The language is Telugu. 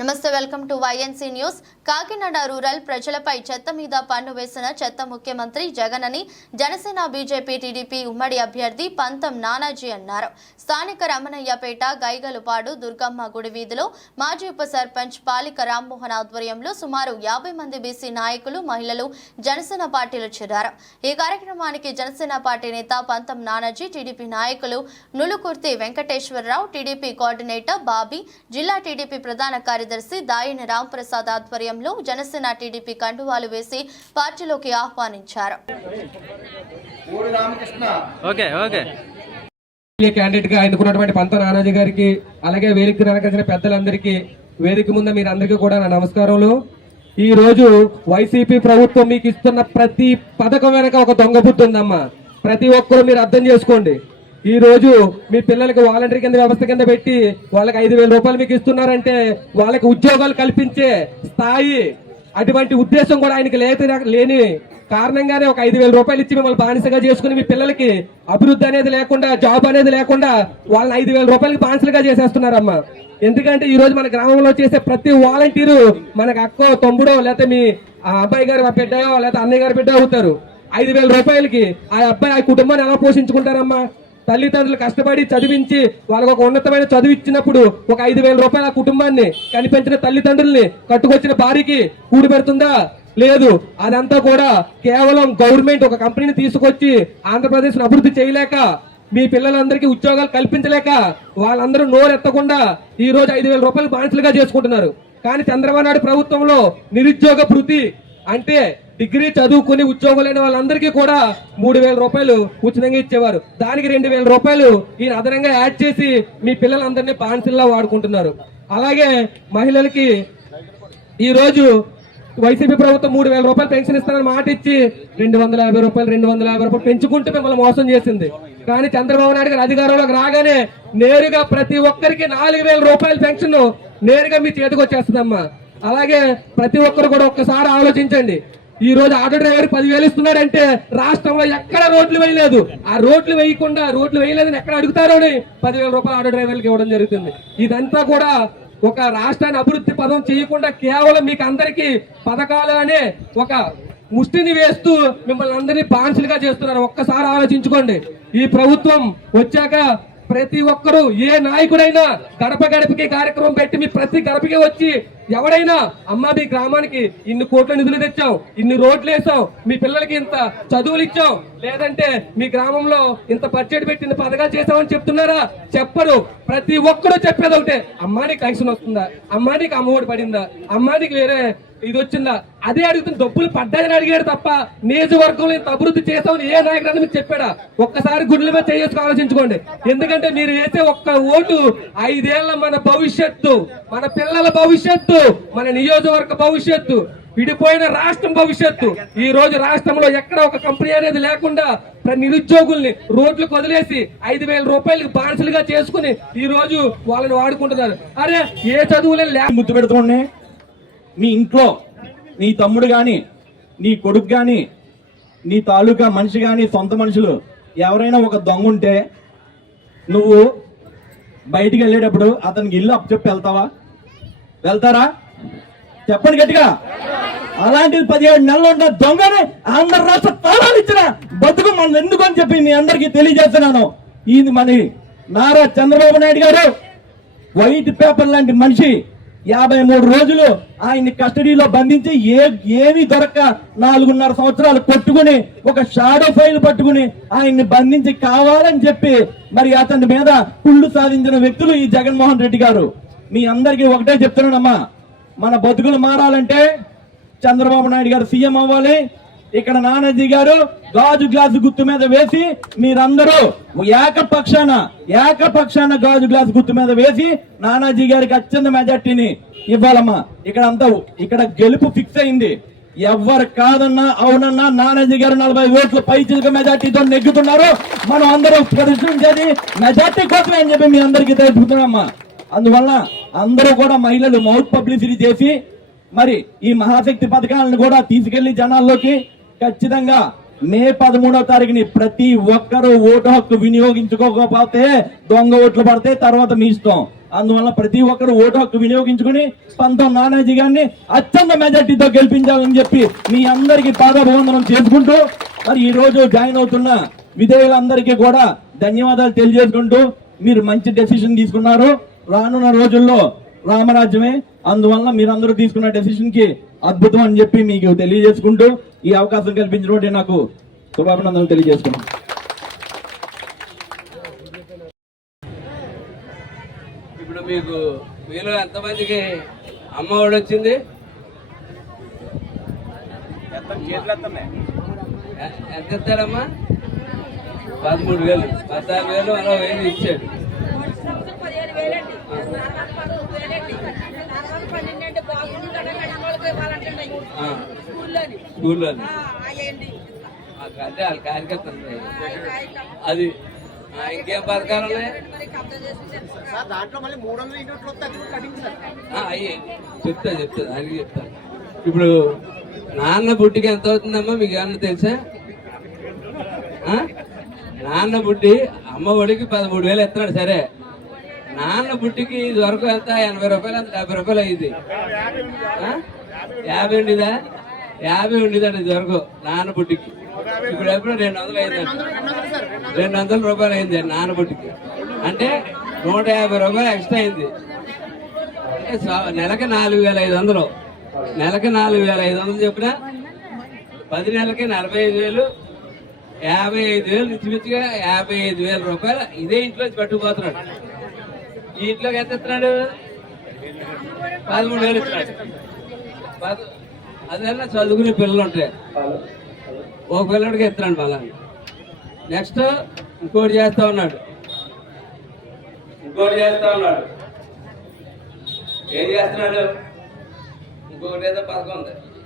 నమస్తే, welcome to YNC news. Kakinada rural ప్రజలపై చెత్త మీద పన్ను వేసిన చెత్త ముఖ్యమంత్రి జగన్ అని జనసేన బీజేపీ టీడీపీ ఉమ్మడి అభ్యర్థి పంతం నానాజీ అన్నారు. స్థానిక రమణయ్యపేట గైగలుపాడు దుర్గమ్మ గుడి వీధిలో మాజీ ఉప సర్పంచ్ పాలిక రామ్మోహన్ ఆధ్వర్యంలో సుమారు 50 మంది బీసీ నాయకులు, మహిళలు జనసేన పార్టీలో చేరారు. ఈ కార్యక్రమానికి జనసేన పార్టీ నేత పంతం నానాజీ, టీడీపీ నాయకులు నులుకుర్తి వెంకటేశ్వరరావు, టీడీపీ కోఆర్డినేటర్ బాబీ, జిల్లా టీడీపీ ప్రధాన కార్యదర్శి దాయిని రాంప్రసాద్ ఆధ్వర్యంలో జనసేన టీడీపీ కండువాలు వేసి పార్టీలోకి ఆహ్వానించారు. క్యాండిడేట్ గా ఎన్నుకున్నటువంటి పంతం నానాజీ గారికి, అలాగే వేదిక వెనకాల్సిన పెద్దలందరికీ, వేదిక ముందు మీరందరికీ కూడా నా నమస్కారములు. ఈ రోజు వైసీపీ ప్రభుత్వం మీకు ఇస్తున్న ప్రతి పథకం వెనక ఒక దొంగ బుద్ధి ఉందమ్మా. ప్రతి ఒక్కరు మీరు అర్థం చేసుకోండి. ఈ రోజు మీ పిల్లలకి వాలంటీర్ కింద వ్యవస్థ కింద పెట్టి వాళ్ళకి 5,000 రూపాయలు మీకు ఇస్తున్నారంటే వాళ్ళకి ఉద్యోగాలు కల్పించే స్థాయి, అటువంటి ఉద్దేశం కూడా ఆయనకి లేని కారణంగానే ఒక 5,000 రూపాయలు ఇచ్చి మిమ్మల్ని బానిసగా చేసుకుని మీ పిల్లలకి అభివృద్ధి అనేది లేకుండా, జాబ్ అనేది లేకుండా వాళ్ళని 5,000 రూపాయలకి బానిసలుగా చేసేస్తున్నారమ్మా. ఎందుకంటే ఈ రోజు మన గ్రామంలో చేసే ప్రతి వాలంటీరు మనకు అక్కో, తమ్ముడో, లేకపోతే మీ అబ్బాయి గారు బిడ్డో, లేకపోతే అన్నయ్య గారి బిడ్డ అవుతారు. 5,000 రూపాయలకి ఆ అబ్బాయి ఆ కుటుంబాన్ని ఎలా పోషించుకుంటారమ్మా? తల్లిదండ్రులు కష్టపడి చదివించి వాళ్ళకు ఒక ఉన్నతమైన చదువు ఇచ్చినప్పుడు ఒక 5,000 రూపాయల కుటుంబాన్ని, కనిపించిన తల్లిదండ్రుల్ని, కట్టుకొచ్చిన భార్యకి కూడి పెడుతుందా? లేదు. అదంతా కూడా కేవలం గవర్నమెంట్ ఒక కంపెనీని తీసుకొచ్చి ఆంధ్రప్రదేశ్ అభివృద్ధి చేయలేక, మీ పిల్లలందరికీ ఉద్యోగాలు కల్పించలేక వాళ్ళందరూ నోరెత్తకుండా ఈ రోజు 5,000 రూపాయలు బానిసలుగా చేసుకుంటున్నారు. కానీ చంద్రబాబు నాయుడు ప్రభుత్వంలో నిరుద్యోగ భృతి అంటే డిగ్రీ చదువుకుని ఉద్యోగం లేని వాళ్ళందరికీ కూడా 3,000 రూపాయలు ఉచితంగా ఇచ్చేవారు. దానికి 2,000 రూపాయలు ఈయన అదనంగా యాడ్ చేసి మీ పిల్లలందరినీ బానిసల్లా వాడుకుంటున్నారు. అలాగే మహిళలకి ఈ రోజు వైసీపీ ప్రభుత్వం 3,000 రూపాయలు పెన్షన్ ఇస్తానని మాట ఇచ్చి 250 రూపాయలు పెంచుకుంటూ మిమ్మల్ని మోసం చేసింది. కానీ చంద్రబాబు నాయుడు గారు అధికారంలోకి రాగానే నేరుగా ప్రతి ఒక్కరికి 4,000 రూపాయల పెన్షన్ నేరుగా మీ చేతికి వచ్చేస్తుందమ్మా. అలాగే ప్రతి ఒక్కరు కూడా ఒక్కసారి ఆలోచించండి. ఈ రోజు ఆటో డ్రైవర్ 10,000 ఇస్తున్నాడంటే రాష్ట్రంలో ఎక్కడ రోడ్లు వేయలేదు. ఆ రోడ్లు వేయలేదని ఎక్కడ అడుగుతారో 10,000 రూపాయలు ఆటో డ్రైవర్లకు ఇవ్వడం జరుగుతుంది. ఇదంతా కూడా ఒక రాష్ట్రాన్ని అభివృద్ధి పదం చేయకుండా కేవలం మీకు అందరికీ పథకాలు అనే ఒక ముష్టిని వేస్తూ మిమ్మల్ని అందరినీ బానిసలుగా చేస్తున్నారు. ఒక్కసారి ఆలోచించుకోండి. ఈ ప్రభుత్వం వచ్చాక ప్రతి ఒక్కరూ, ఏ నాయకుడైనా గడప గడపకి కార్యక్రమం పెట్టి మీ ప్రతి గడపకి వచ్చి ఎవడైనా అమ్మా మీ గ్రామానికి ఇన్ని కోట్ల నిధులు తెచ్చాం, ఇన్ని రోడ్లు వేసాం, మీ పిల్లలకి ఇంత చదువులు ఇచ్చాం, లేదంటే మీ గ్రామంలో ఇంత బడ్జెట్ పెట్టి ఇంత పథకాలు చేసామని చెప్తున్నారా? చెప్పరు. ప్రతి ఒక్కరూ చెప్పేది ఒకటే, అమ్మా నీకు పెన్షన్ వస్తుందా, అమ్మా నీకు అమ్మఒడి పడిందా, అమ్మా నీకు వేరే ఇది వచ్చిందా, అదే అడుగుతుంది. డబ్బులు పడ్డాయని అడిగాడు తప్ప నియోజకవర్గంలో ఇంత అభివృద్ధి చేస్తామని ఏ నాయకుడు మీకు చెప్పాడా? ఒక్కసారి గుడ్ల మీద చేసుకుని ఆలోచించుకోండి. ఎందుకంటే మీరు వేసే ఒక్క ఓటు 5 ఏళ్ల మన భవిష్యత్తు, మన పిల్లల భవిష్యత్తు, మన నియోజకవర్గ భవిష్యత్తు, విడిపోయిన రాష్ట్రం భవిష్యత్తు. ఈ రోజు రాష్ట్రంలో ఎక్కడ ఒక కంపెనీ అనేది లేకుండా నిరుద్యోగుల్ని రోడ్లకు వదిలేసి 5,000 రూపాయలకి బానిసలుగా చేసుకుని ఈ రోజు వాళ్ళని వాడుకుంటున్నారు. అరే ఏ చదువులే ముద్దు పెడుతుండే మీ ఇంట్లో నీ తమ్ముడు గాని, నీ కొడుకు గాని, నీ తాలూకా మనిషి గాని, సొంత మనుషులు ఎవరైనా ఒక దొంగ ఉంటే నువ్వు బయటికి వెళ్ళేటప్పుడు అతనికి ఇల్లు అప్పచెప్పి వెళ్తారా? చెప్పండి గట్టిగా. అలాంటిది 17 నెలలు ఉన్న దొంగని ఆంధ్ర రాష్ట్ర తాళాలు ఇచ్చిన బతుకు మనం ఎందుకు అని చెప్పి మీ అందరికీ తెలియజేస్తున్నాను. ఇది మన నారా చంద్రబాబు నాయుడు గారు వైట్ పేపర్ లాంటి మనిషి 53 రోజులు ఆయన్ని కస్టడీలో బంధించి ఏమీ దొరక్క 4.5 సంవత్సరాలు కొట్టుకుని ఒక షాడో ఫైల్ పట్టుకుని ఆయన్ని బంధించి కావాలని చెప్పి మరి అతని మీద కుళ్ళు సాధించిన వ్యక్తులు ఈ జగన్మోహన్ రెడ్డి గారు. మీ అందరికీ ఒకటే చెప్తున్నానమ్మా, మన బతుకులు మారాలంటే చంద్రబాబు నాయుడు గారు సీఎం అవ్వాలి. ఇక్కడ నానాజీ గారు గాజు గ్లాసు గుర్తు మీద వేసి మీరందరూ ఏకపక్షాన గాజు గ్లాసు గుర్తు మీద వేసి నానాజీ గారికి అత్యంత మెజార్టీని ఇవ్వాలమ్మా. ఇక్కడ గెలుపు ఫిక్స్ అయింది. ఎవరు కాదన్నా అవునన్నా నానాజీ గారు 40 ఓట్ల పైచిలుక మెజార్టీతో నెగ్గుతున్నారు. మనం అందరూ ప్రదర్శించేది మెజార్టీ కోసమే అని చెప్పి మీ అందరికీ తెలుపుతున్నామ్మా. అందువల్ల అందరూ కూడా మహిళలు మౌత్ పబ్లిసిటీ చేసి మరి ఈ మహాశక్తి పథకాలను కూడా తీసుకెళ్లి జనాల్లోకి ఖచ్చితంగా మే 13వ తారీఖుని ప్రతి ఒక్కరూ ఓటు హక్కు వినియోగించుకోకపోతే దొంగ ఓట్లు పడితే తర్వాత మీ ఇష్టం. అందువల్ల ప్రతి ఒక్కరు ఓటు హక్కు వినియోగించుకుని పంతం నానాజీ గారిని అత్యంత మెజార్టీతో గెలిపించాలని చెప్పి మీ అందరికీ పాదాభివందనం చేసుకుంటూ మరి ఈ రోజు జాయిన్ అవుతున్న విధేయులందరికీ కూడా ధన్యవాదాలు తెలియజేసుకుంటూ మీరు మంచి డెసిషన్ తీసుకున్నారు. రానున్న రోజుల్లో రామరాజ్యమే, అందువల్ల మీరందరూ తీసుకున్న డెసిషన్ కి అద్భుతం అని చెప్పి మీకు తెలియజేసుకుంటూ ఈ అవకాశం కల్పించినటువంటి నాకు శుభాభినందనలు తెలియజేసుకున్నాను. ఇప్పుడు మీకు మీలో ఎంతమందికి అమ్మ ఒడి వచ్చింది? ఎంత ఇస్తారమ్మా? 13,000, 14,000 అలా 1,000 ఇచ్చాడు. స్కూల్లో అంటే వాళ్ళ కార్యకర్తలు అది ఇంకేం పథకాలు ఉన్నాయి? అయ్యి చెప్తా అది చెప్తా. ఇప్పుడు నాన్న బుడ్డికి ఎంత అవుతుందమ్మా మీకు ఏమన్నా తెలుసా? నాన్న బుడ్డి అమ్మ ఒడికి 13,000 ఎత్తున్నాడు. సరే, నాన్న బుడ్డికి ఇది వరకు ఎంత? 80 రూపాయలు, 70 రూపాయలు అయింది. 50 ఉండేదా? 50 ఉండేదండి ఇది వరకు నాన్న బుడ్డికి. ఇప్పుడు ఎప్పుడు 200 అయిందండి. 200 రూపాయలు అయింది నాన్న బుడ్డికి. అంటే 150 రూపాయలు ఎక్స్ట్రా అయింది. నెలకి 4,500. నెలకి 4,500 చెప్పిన 10 నెలలకి 45,000, 55,000 ఇంచుమించుగా 55,000 రూపాయలు ఇదే ఇంట్లో పట్టుకుపోతున్నాడు. ఈ ఇంట్లోకి ఎంత ఇస్తున్నాడు? 13,000 ఇస్తున్నాడు. అదన్నా చదువుకునే పిల్లలు ఉంటాయి, ఒక పిల్లడికి ఇస్తున్నాడు. మళ్ళా నెక్స్ట్ ఇంకోటి చేస్తా ఉన్నాడు. ఏం చేస్తున్నాడు? ఇంకొకటి ఏదో పథకం ఉంది.